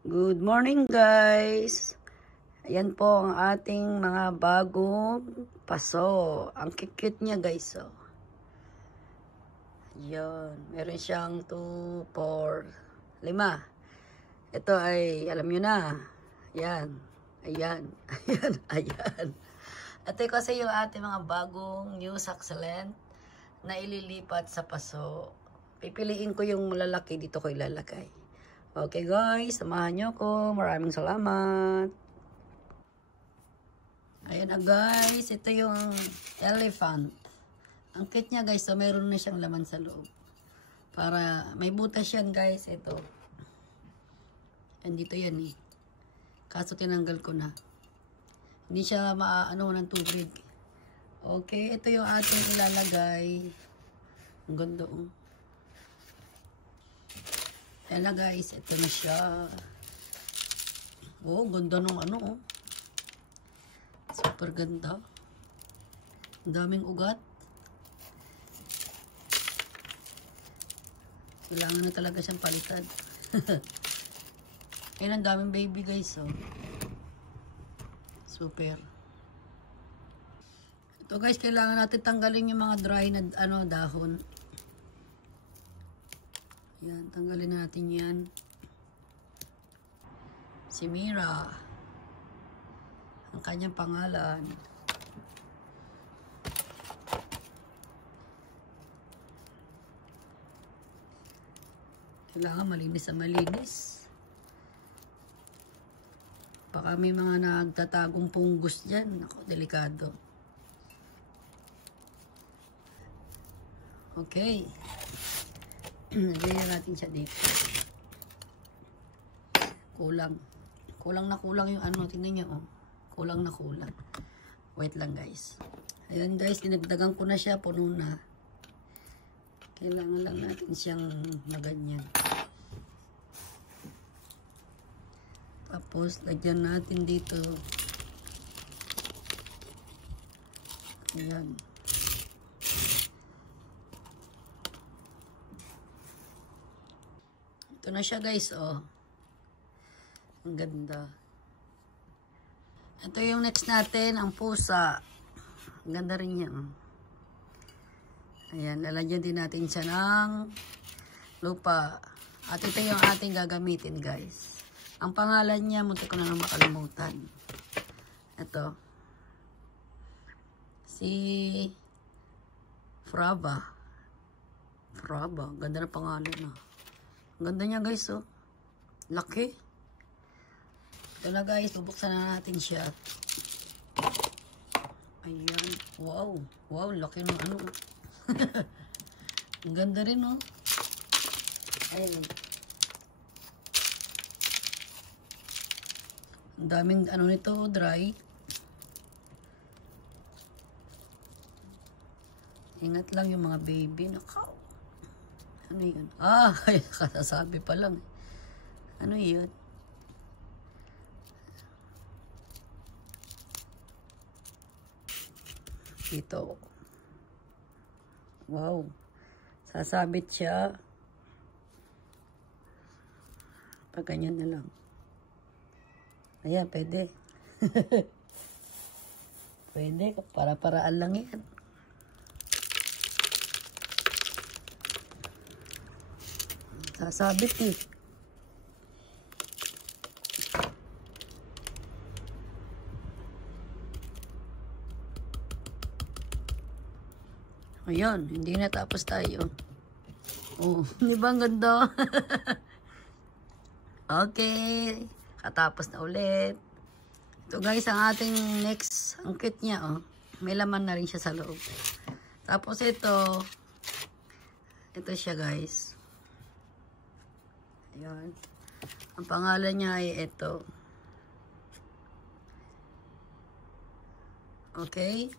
Good morning guys! Ayan po ang ating mga bagong paso. Ang cute niya guys. Oh. Ayan. Meron siyang 2, 4, 5. Ito ay alam nyo na. Ayan. Ayan. Ayan. Ayan. Ito kasi yung ating mga bagong new succulent na ililipat sa paso. Pipiliin ko yung malalaki. Dito ko ilalagay. Okay guys, samahan nyo ko. Maraming salamat. Ayan na guys, ito yung elephant. Ang cute niya guys, so mayroon na siyang laman sa loob. Para may butas yan guys, ito. Andito yan eh. Kaso tinanggal ko na. Hindi siya maaano ng tubig. Okay, ito yung ating ilalagay. Ang ganda oh. Ayan na guys, ito na siya. Oh, ganda nung ano oh. Super ganda. Ang daming ugat. Kailangan na talaga siyang palitan. Ayan, ang daming baby guys oh. Super. Ito guys, kailangan natin tanggalin yung mga dry na dahon. Yan, tanggalin natin yan. Si Mira. Ang kanyang pangalan. Kailangan malinis na malinis. Baka may mga nagtatagong punggos dyan. Ako, delikado. Okay. Lagyan natin siya dito. Kulang. Kulang na kulang yung ano. Tingnan nyo oh. Kulang na kulang. Wait lang guys. Ayan guys, dinagdagan ko na siya. Puno na. Kailangan lang natin siyang maganyan. Tapos, lagyan natin dito. Ayan. Ito na siya guys, oh. Ang ganda. Ito yung next natin, ang pusa. Ang ganda rin niya, oh. Ayan, lalagyan din natin siya ng lupa. At ito yung ating gagamitin guys. Ang pangalan niya, munti ko na lang makalimutan. Ito. Si Fraba. Fraba, ganda na pangalan ah. Ganda niya guys oh. Laki. Ito na guys, bubuksan na natin siya. Ayan. Wow. Wow, laki ng ano. Ang ganda rin oh. Ayan. Ang daming ano nito, dry. Ingat lang yung mga baby. Nakaw. Ano yun? Ah, kasasabi pa lang. Ano yun? Dito. Wow. Sasabit siya. Pag ganyan na lang. Ayan, pwede. Pwede. Para-paraan lang yan. Sasabit eh. Ayan, hindi na tapos tayo. Oh, di ba ang ganda? Okay. Katapos na ulit. Ito guys, ang ating next. Ang cute niya oh. May laman na rin siya sa loob. Tapos ito. Ito siya guys. Ayan. Ang pangalan niya ay ito. Okay.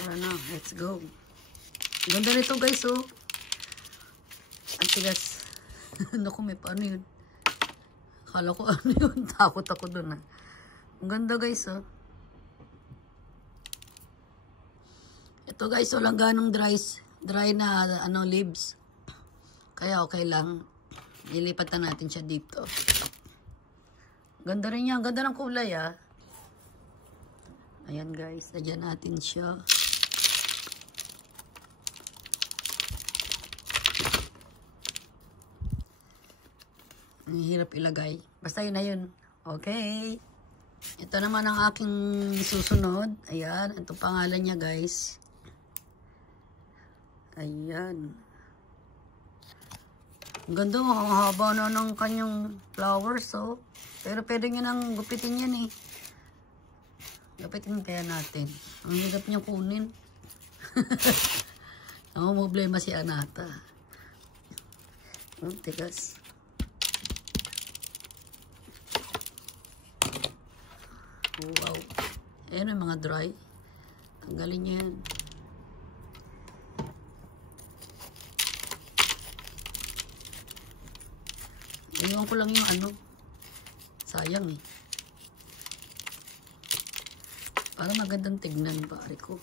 Tara na. Let's go. Ganda nito guys oh. Ang tigas. Naku, may paano yun. Akala ko ano yun. Takot ako dun ah. Ang ganda guys oh. Ito guys, walang ganong dry na leaves. Kaya okay lang. Ilipat na natin siya dito. Ganda rin niya. Ganda ng kulay ah. Ayan guys. Lagyan natin siya. Ang hirap ilagay. Basta yun na yun. Okay. Ito naman ang aking susunod. Ayan. Ito pangalan niya guys. Ayan. Ang ganda. Ang haba na ng kanyang flowers. Oh. Pero pwede nyo nang gupitin yan eh. Gupitin kaya natin. Ang hirap niya kunin. Ang problema si Anata. Oh, tigas. Wow. Ayan yung mga dry. Tanggalin niya yan. Iwan ko lang yung ano. Sayang eh. Para magandang tignan pare ko.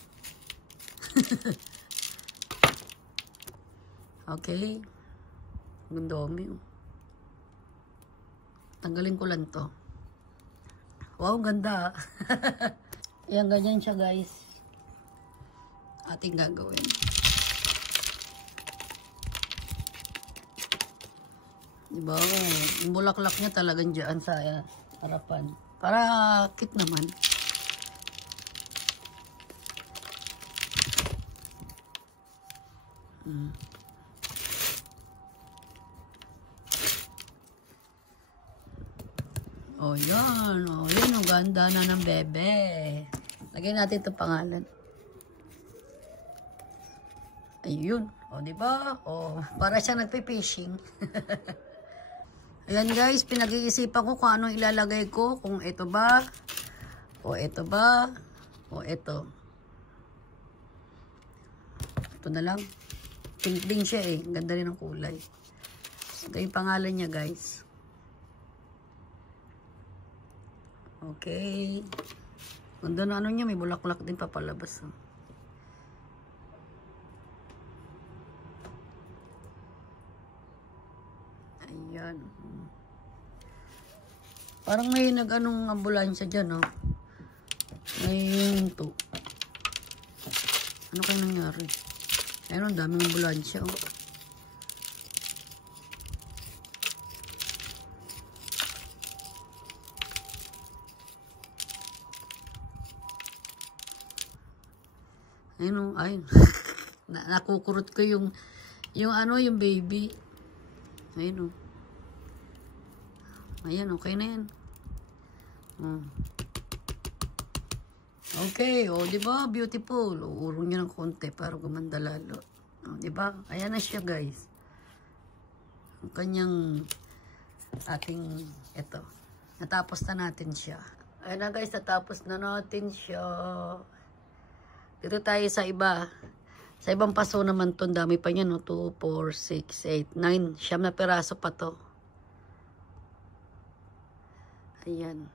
Okay. Ang dami oh. Tanggalin ko lang to. Wow, ganda. Ayan, ganyan siya guys. Ating gagawin. Diba? Yung bulaklak niya talagang dyan sa harapan. Para cute naman. Oh, yan. Oh, yun. Ang ganda na ng bebe. Lagyan natin itong pangalan. Ayun. O, diba? O, para siya nagpe-fishing. Ayan guys, pinag-iisipan ko kung anong ilalagay ko. Kung ito ba, o ito ba, o ito. Ito na lang. Pink din siya eh. Ganda rin ang kulay. Ito yung pangalan niya guys. Okay. Ganda na ano niya. May bulaklak din papalabas. Oh. Ayan. Parang may nag-anong ambulansya dyan. Oh. May to. Ano kayo nangyari? Ayun, ang daming ambulansya. Oh. Ayun, ayun. Nakukurot ko yung ano, yung baby. Ayun, ayan, okay na yan. Okay, diba? Beautiful. Uurong niya ng konti para gumanda lalo. Diba? Ayan na siya, guys. Ang kanyang ating, eto. Natapos na natin siya. Ayan na, guys. Natapos na natin siya. Dito tayo sa iba. Sa ibang paso naman to, dami pa niya, no? 2, 4, 6, 8, 9. Siyam na peraso pa to. Ayan.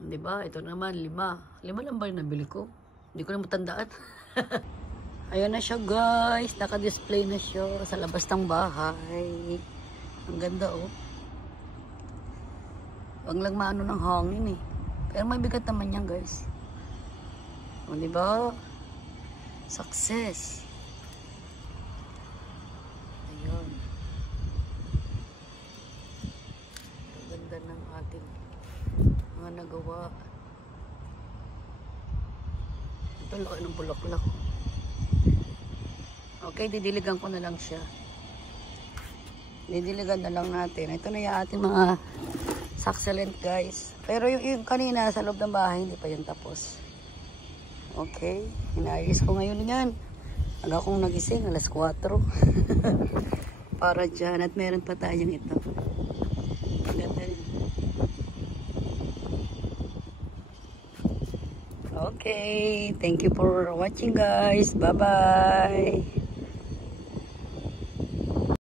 Diba? Ito naman, 5. 5 lang ba yung nabili ko? Hindi ko na matandaan. Ayan na siya, guys. Naka-display na siya sa labas ng bahay. Ang ganda, oh. Huwag lang maano ng hangin, eh. Pero may bigat naman yan, guys. O, diba? Success. Ayun. Ang ganda ng ating mga nagawa. Ito, laki ng bulaklak. Okay, didiligan ko na lang siya. Didiligan na lang natin. Ito na yung ating mga succulent, guys. Pero yung kanina sa loob ng bahay, hindi pa yun tapos. Okay, inaayos ko ngayon yan. Aga akong nagising, alas 4. Para dyan, at meron pa tayong ito. Ganda rin. Okay, thank you for watching guys. Bye-bye.